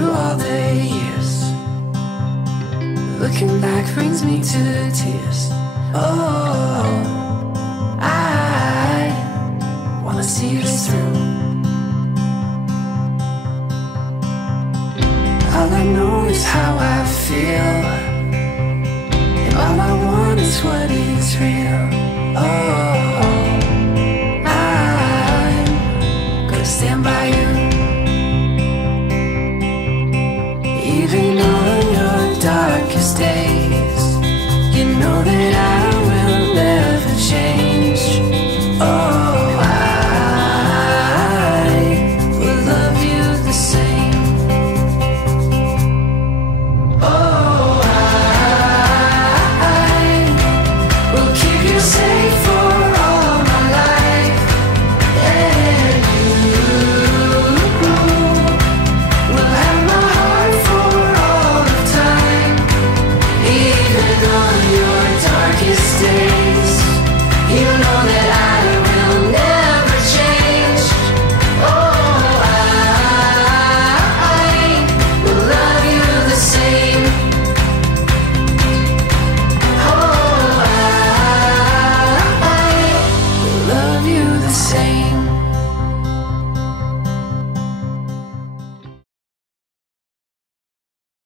through all the years. Looking back brings me to tears. Oh, I wanna see this through. All I know is how I feel, and all I want is what is real. Oh, I'm gonna stand by you, even on your darkest day.